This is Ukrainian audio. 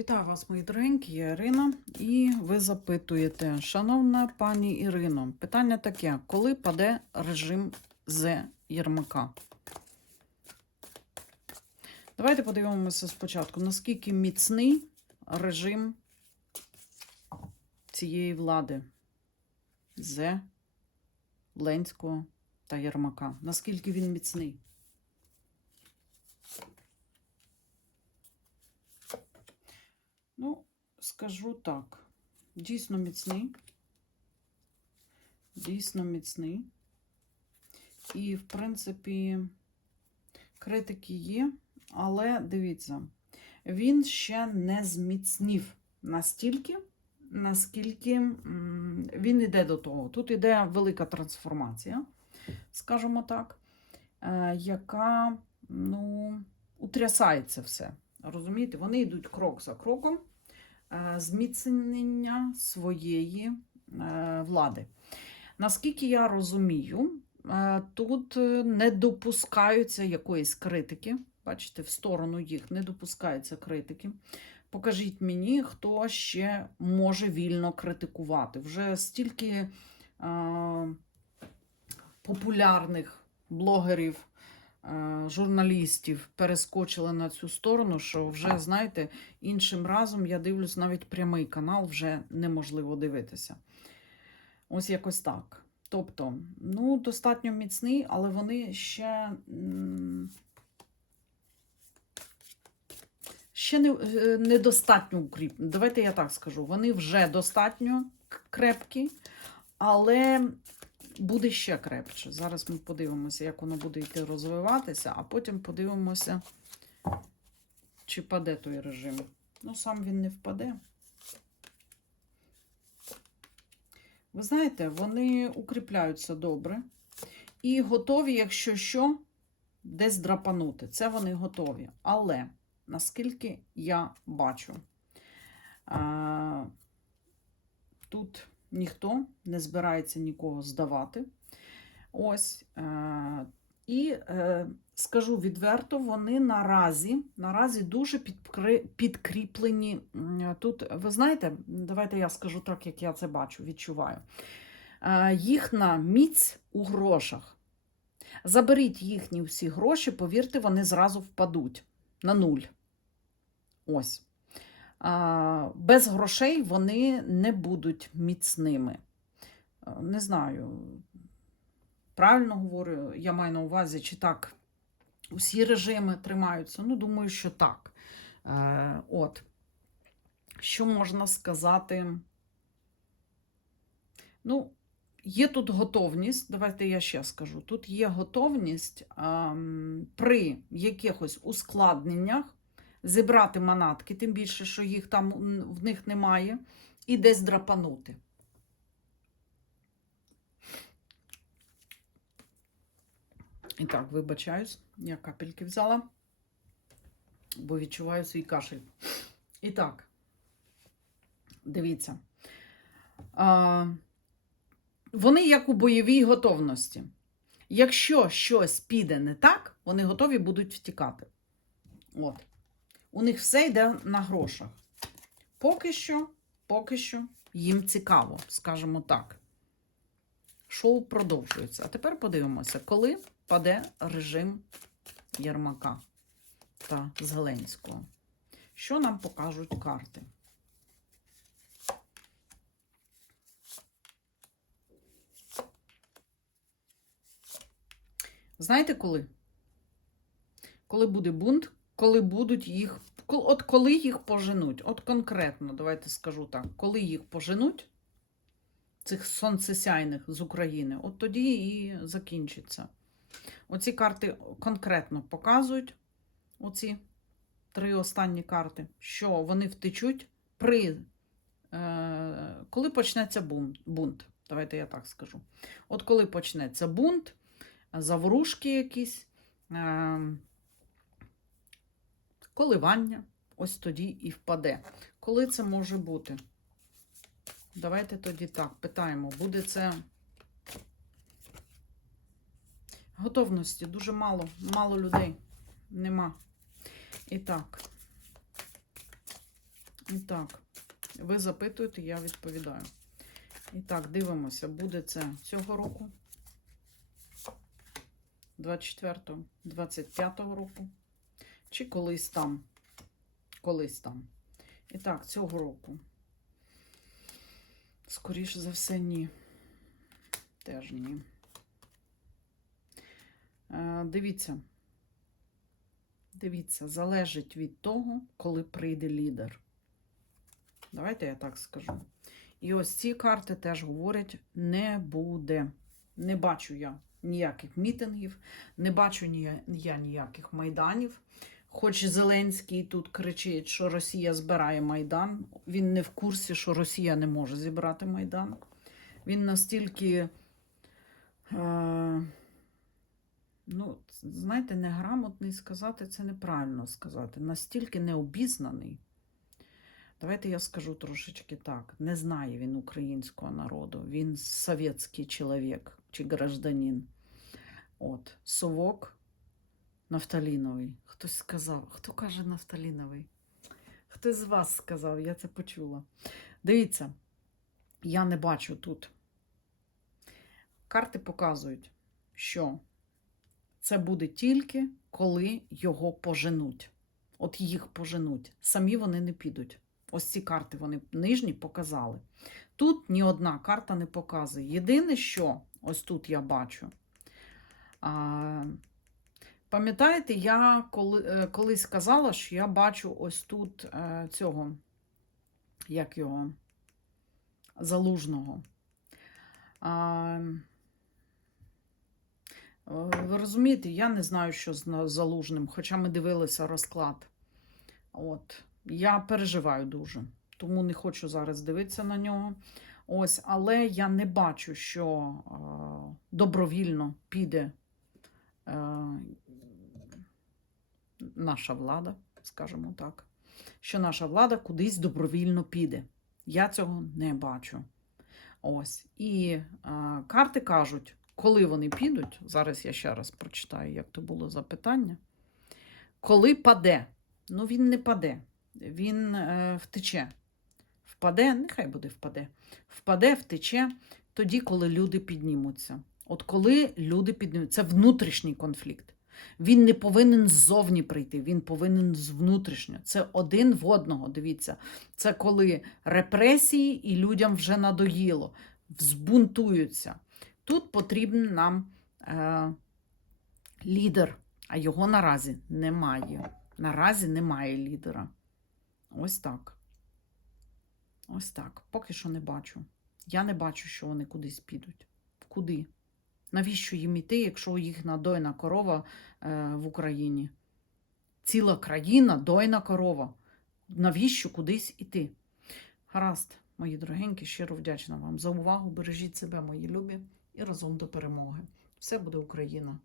Вітаю вас, мої дорогенькі, я Ірина, і ви запитуєте, шановна пані Ірино, питання таке: коли паде режим З Єрмака? Давайте подивимося спочатку, наскільки міцний режим цієї влади З, Ленського та Єрмака. Наскільки він міцний? Ну, скажу так. Дійсно міцний. Дійсно міцний. І, в принципі, критики є, але дивіться, він ще не зміцнів настільки, наскільки він йде до того. Тут йде велика трансформація, скажімо так, е, яка ну, утрясається все. Розумієте, вони йдуть крок за кроком зміцнення своєї е, влади. Наскільки я розумію, е, тут е, не допускаються якоїсь критики. Бачите, в сторону їх не допускаються критики. Покажіть мені, хто ще може вільно критикувати. Вже стільки е, популярних блогерів е, журналістів перескочили на цю сторону, що вже, знаєте, іншим разом я дивлюсь навіть прямий канал, вже неможливо дивитися. Ось якось так. Тобто, ну, достатньо міцний, але вони ще. Ще не, е, недостатньо укріплені. Давайте я так скажу. Вони вже достатньо крепкі, але буде ще крепче. Зараз ми подивимося, як воно буде йти розвиватися, а потім подивимося, чи паде той режим. Ну, сам він не впаде. Ви знаєте, вони укріпляються добре і готові, якщо що, десь драпанути. Це вони готові. Але наскільки я бачу, тут ніхто не збирається нікого здавати. Ось. е, І е, скажу відверто, вони наразі, наразі дуже підкріплені. Тут, ви знаєте, давайте я скажу так, як я це бачу, відчуваю. Е, Їхня міць у грошах. Заберіть їхні всі гроші, повірте, вони зразу впадуть на нуль. Ось. Без грошей вони не будуть міцними. Не знаю, правильно говорю, я маю на увазі, чи так усі режими тримаються. Ну, думаю, що так. От. Що можна сказати? Ну, є тут готовність, давайте я ще скажу. Тут є готовність при якихось ускладненнях зібрати манатки, тим більше, що їх там в них немає, і десь драпанути. І так, вибачаюсь, я капельки взяла, бо відчуваю свій кашель. І так, дивіться. А, вони як у бойовій готовності. Якщо щось піде не так, вони готові будуть втікати. От. У них все йде на грошах. Поки що, поки що їм цікаво, скажімо так. Шоу продовжується. А тепер подивимося, коли паде режим Єрмака та Зеленського. Що нам покажуть карти? Знаєте коли? Коли буде бунт, коли будуть їх. От коли їх поженуть, от конкретно, давайте скажу так, коли їх поженуть, цих сонцесяйних з України, от тоді і закінчиться. Оці карти конкретно показують, оці три останні карти, що вони втечуть при. Е, коли почнеться бунт. Давайте я так скажу. От коли почнеться бунт, заворушки якісь, е, коливання, ось тоді і впаде. Коли це може бути? Давайте тоді так питаємо, буде це готовності дуже мало, мало людей нема. І так, І так, ви запитуєте, я відповідаю. І так, дивимося, буде це цього року, 24-го, 25-го року, чи колись там. Колись там. І так, цього року. Скоріше за все, ні. Теж ні. Е, дивіться. Дивіться, залежить від того, коли прийде лідер. Давайте я так скажу. І ось ці карти теж говорять: не буде. Не бачу я ніяких мітингів, не бачу я ніяких майданів. Хоч Зеленський тут кричить, що Росія збирає Майдан. Він не в курсі, що Росія не може зібрати Майдан. Він настільки, е, ну, знаєте, неграмотний сказати, це неправильно сказати. Настільки необізнаний. Давайте я скажу трошечки так. Не знає він українського народу. Він совєтський чоловік чи гражданин. От, совок нафталіновий. Хтось сказав. Хто каже нафталіновий? Хтось з вас сказав, я це почула. Дивіться, я не бачу тут. Карти показують, що це буде тільки коли його поженуть. От їх поженуть. Самі вони не підуть. Ось ці карти вони нижні показали. Тут ні одна карта не показує. Єдине, що ось тут я бачу. Пам'ятаєте, я коли, е, колись казала, що я бачу ось тут е, цього, як його, залужного. А, е, ви розумієте, я не знаю, що з залужним, хоча ми дивилися розклад. От. Я переживаю дуже, тому не хочу зараз дивитися на нього. Ось, але я не бачу, що добровільно піде наша влада, скажімо так, що наша влада кудись добровільно піде. Я цього не бачу. Ось. І е, карти кажуть, коли вони підуть, зараз я ще раз прочитаю, як то було запитання. Коли паде, ну він не паде, він е, втече. Впаде, нехай буде впаде. Впаде, втече тоді, коли люди піднімуться. От коли люди піднімуться, це внутрішній конфлікт. Він не повинен ззовні прийти, він повинен з внутрішнього. Це один в одного. Дивіться, це коли репресії і людям вже надоїло, взбунтуються. Тут потрібен нам е, лідер, а його наразі немає. Наразі немає лідера. Ось так. Ось так. Поки що не бачу. Я не бачу, що вони кудись підуть. Куди? Навіщо їм іти, якщо їхня дойна корова е, в Україні? Ціла країна дойна корова. Навіщо кудись іти? Гаразд, мої дорогенькі, щиро вдячна вам за увагу. Бережіть себе, мої любі, і разом до перемоги. Все буде Україна!